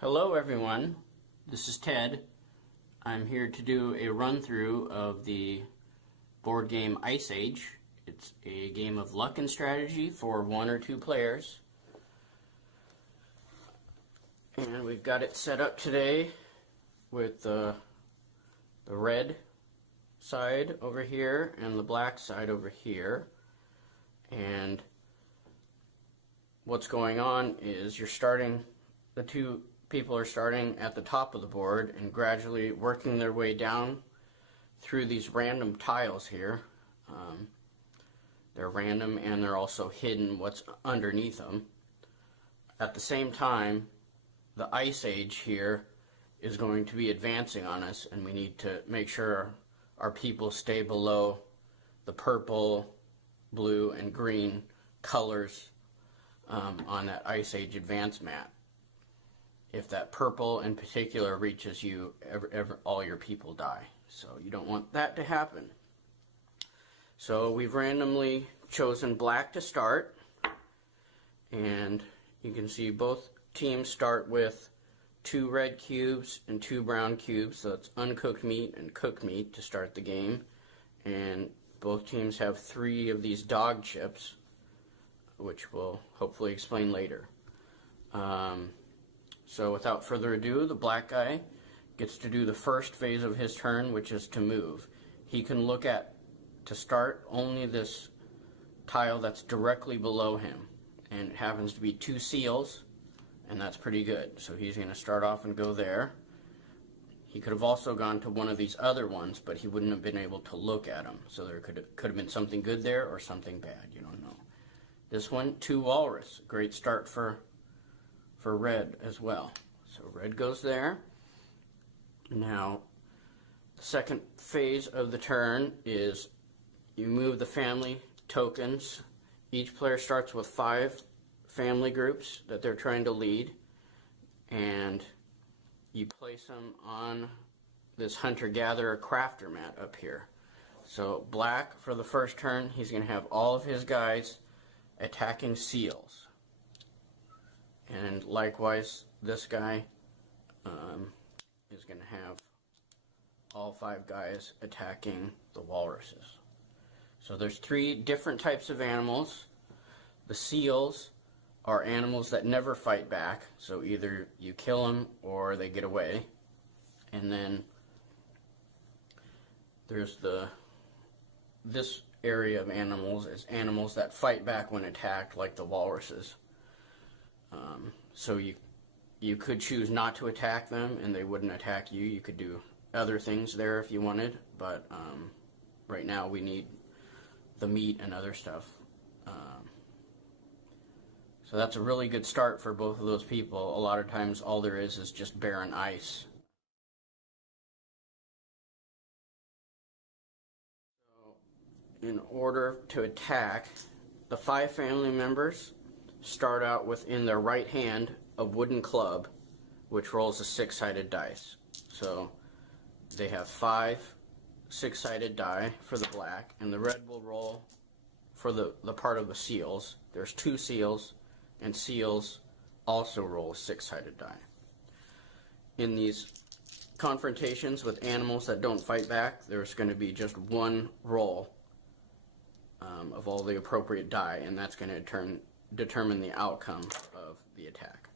Hello everyone, this is Ted. I'm here to do a run-through of the board game Ice Age. It's a game of luck and strategy for 1 or 2 players. And we've got it set up today with the red side over here and the black side over here. And what's going on is the two people are starting at the top of the board and gradually working their way down through these random tiles here. They're random and they're also hidden what's underneath them. At the same time, the Ice Age here is going to be advancing on us, and we need to make sure our people stay below the purple, blue, and green colors on that Ice Age advance map. If that purple in particular reaches you, all your people die. So you don't want that to happen. So we've randomly chosen black to start, and you can see both teams start with 2 red cubes and 2 brown cubes, so it's uncooked meat and cooked meat to start the game. And both teams have 3 of these dog chips, which we'll hopefully explain later. So without further ado, the black guy gets to do the first phase of his turn, which is to move. He can look at, to start, only this tile that's directly below him. And it happens to be 2 seals, and that's pretty good. So he's going to start off and go there. He could have also gone to one of these other ones, but he wouldn't have been able to look at them. So there could have been something good there or something bad. You don't know. This one, 2 walrus. Great start for red as well. So red goes there. Now, the second phase of the turn is you move the family tokens. Each player starts with 5 family groups that they're trying to lead, and you place them on this hunter-gatherer crafter mat up here. So black, for the first turn, he's going to have all of his guys attacking seals. And likewise, this guy is going to have all 5 guys attacking the walruses. So there's 3 different types of animals. The seals are animals that never fight back, so either you kill them or they get away. And then there's this area of animals is animals that fight back when attacked, like the walruses. So you could choose not to attack them and they wouldn't attack you. You could do other things there if you wanted, but right now we need the meat and other stuff. So that's a really good start for both of those people. A lot of times all there is just barren ice. So in order to attack, the 5 family members start out with, in their right hand, a wooden club, which rolls a 6-sided dice. So they have 5 6-sided die for the black, and the red will roll for the part of the seals. There's 2 seals, and seals also roll a 6-sided die. In these confrontations with animals that don't fight back, there's going to be just 1 roll of all the appropriate die, and that's going to determine the outcome of the attack.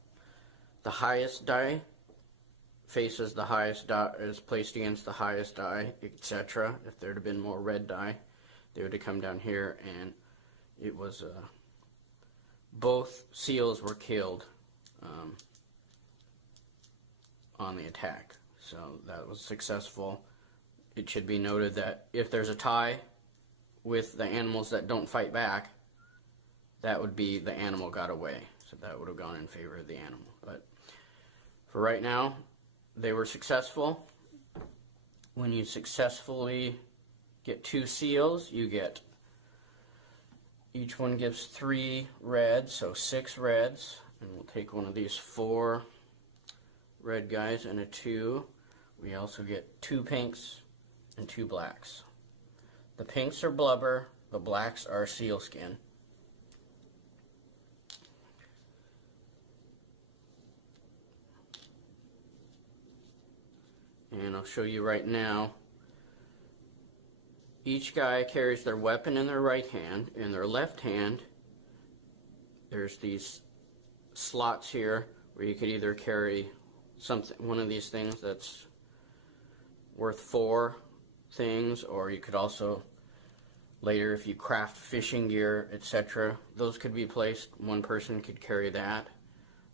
The highest die faces the highest die, is placed against the highest die, etc. If there had been more red die, they would have come down here, and it was both seals were killed on the attack. So that was successful. It should be noted that if there's a tie with the animals that don't fight back, that would be the animal got away. So that would have gone in favor of the animal. But for right now, they were successful. When you successfully get 2 seals, you get, each one gives 3 reds, so 6 reds. And we'll take one of these 4 red guys and a 2. We also get 2 pinks and 2 blacks. The pinks are blubber, the blacks are sealskin. and I'll show you right now. Each guy carries their weapon in their right hand. In their left hand, there's these slots here where you could either carry one of these things that's worth 4 things, or you could also later, if you craft fishing gear, etc., those could be placed. One person could carry that,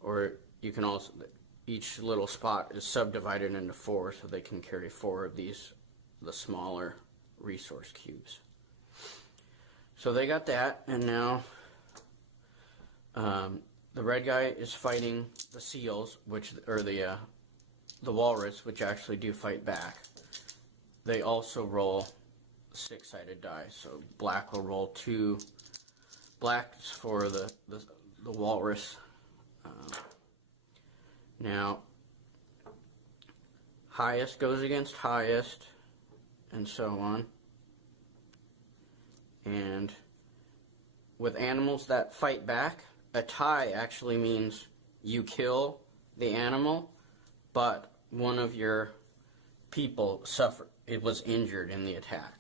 or you can also, each little spot is subdivided into 4, so they can carry 4 of these, the smaller resource cubes. So they got that, and now the red guy is fighting the seals, or the walrus, which actually do fight back. They also roll 6-sided die, so black will roll 2 blacks for the walrus. Now, highest goes against highest, and so on. And with animals that fight back, a tie actually means you kill the animal, but one of your people was injured in the attack.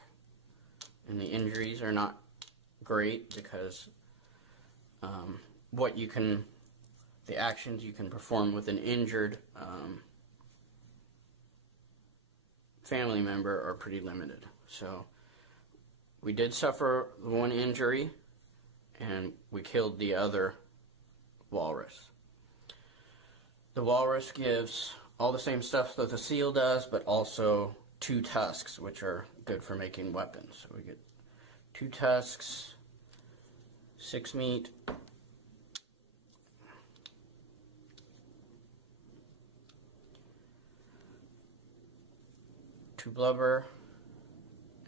And the injuries are not great because the actions you can perform with an injured family member are pretty limited. So we did suffer 1 injury, and we killed the other walrus. The walrus gives all the same stuff that the seal does, but also 2 tusks, which are good for making weapons. So we get 2 tusks, 6 meat, 2 blubber,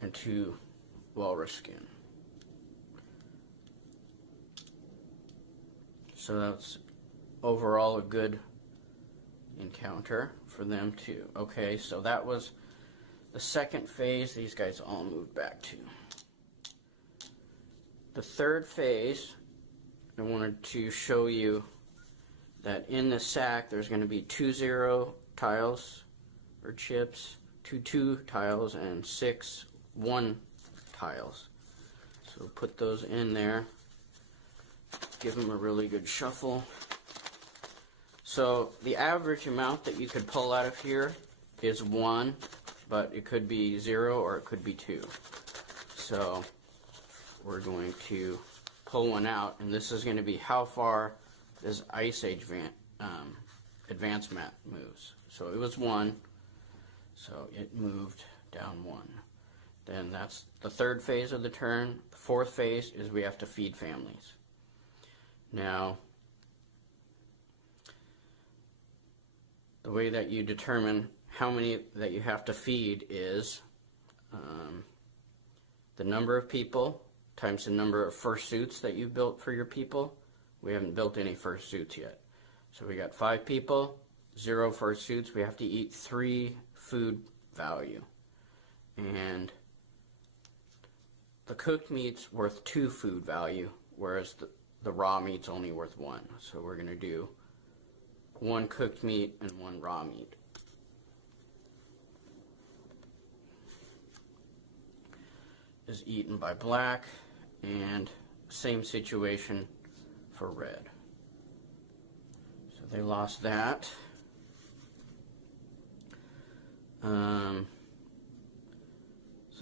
and 2 walrus skin. So that's overall a good encounter for them too. Okay, so that was the second phase. These guys all moved back to. The third phase, I wanted to show you that in the sack there's going to be 2 0 tiles or chips, 2 2 tiles, and 6 1 tiles. So put those in there. Give them a really good shuffle. So the average amount that you could pull out of here is 1, but it could be 0 or it could be 2. So we're going to pull one out, and this is going to be how far this Ice Age advance map moves. So it was 1, so it moved down 1. Then that's the third phase of the turn. The fourth phase is we have to feed families. Now, the way that you determine how many that you have to feed is the number of people times the number of fursuits that you built for your people. We haven't built any fursuits yet. So we got 5 people, 0 fursuits. We have to eat 3 food value. And the cooked meat's worth 2 food value, whereas the raw meat's only worth 1. So we're going to do 1 cooked meat and 1 raw meat. Is eaten by black, and same situation for red. So they lost that. So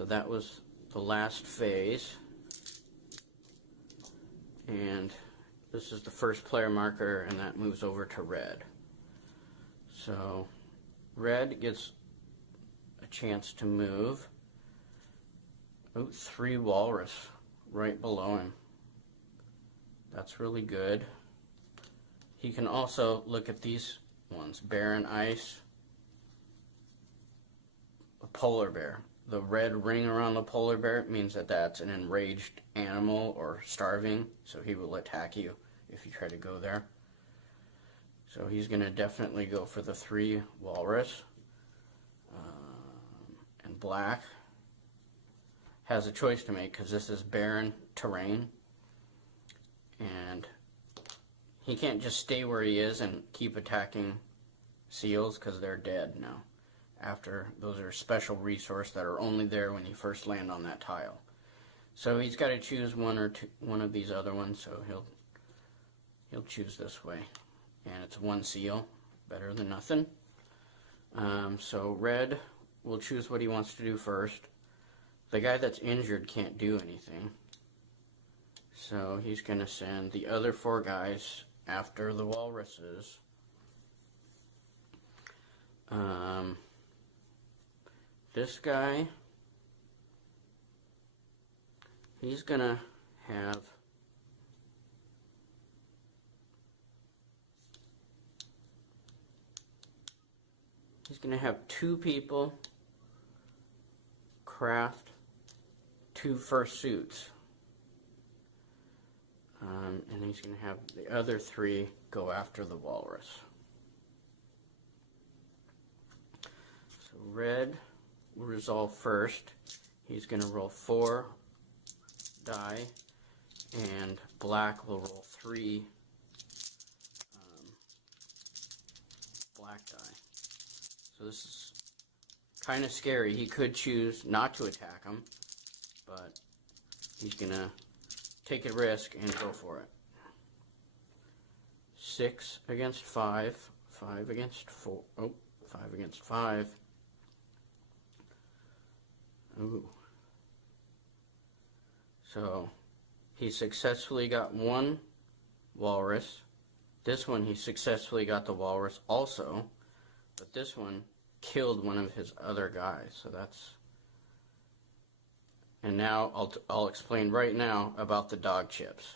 that was the last phase. And this is the first player marker, and that moves over to red. So red gets a chance to move. Oh, 3 walrus right below him. That's really good. He can also look at these ones. Barren ice. A polar bear. The red ring around the polar bear means that that's an enraged animal or starving, so he will attack you if you try to go there. So he's going to definitely go for the 3 walrus. And black has a choice to make because this is barren terrain, and he can't just stay where he is and keep attacking seals because they're dead now. after. Those are special resource that are only there when you first land on that tile. So he's got to choose one of these other ones, so he'll choose this way. And it's one seal, better than nothing. So red will choose what he wants to do first. The guy that's injured can't do anything. So he's going to send the other 4 guys after the walruses. This guy, he's going to have two people craft 2 fursuits. And he's going to have the other 3 go after the walrus. So red will resolve first. He's going to roll 4 die, and black will roll 3 black die. So this is kind of scary. He could choose not to attack him, but he's going to take a risk and go for it. 6 against 5, 5 against 4, 5 against 5. Ooh. So he successfully got 1 walrus. This one he successfully got the walrus also, but this one killed one of his other guys. So that's... And now I'll explain right now about the dog chips.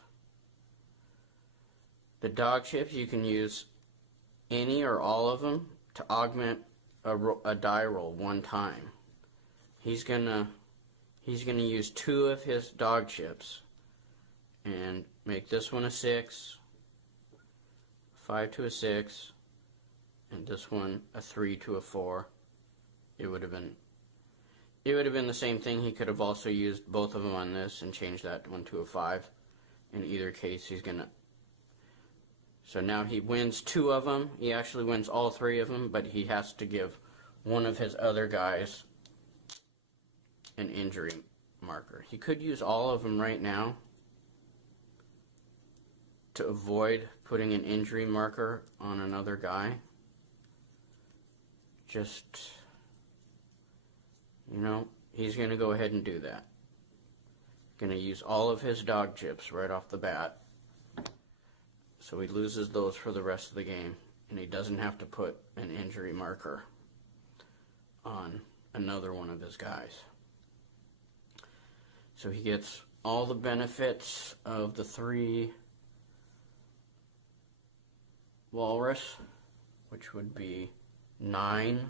The dog chips, you can use any or all of them to augment a die roll 1 time. He's gonna use 2 of his dog chips and make this one a 6, 5 to a 6, and this one a 3 to a 4. It would have been the same thing. He could have also used both of them on this and changed that one to a 5. In either case, he's gonna... So now he wins 2 of them. He actually wins all 3 of them, but he has to give one of his other guys an injury marker. He could use all of them right now to avoid putting an injury marker on another guy. Just, you know, he's going to go ahead and do that. Going to use all of his dog chips right off the bat. So he loses those for the rest of the game, and he doesn't have to put an injury marker on another one of his guys. So he gets all the benefits of the 3 walrus, which would be 9.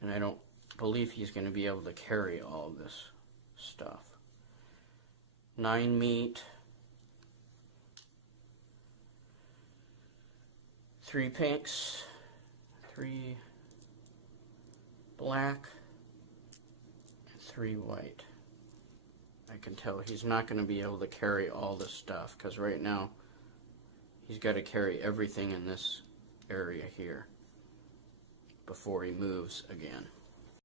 And I don't believe he's going to be able to carry all of this stuff. 9 meat, 3 pinks, 3 black, and 3 white. I can tell he's not going to be able to carry all this stuff, because right now he's got to carry everything in this area here before he moves again.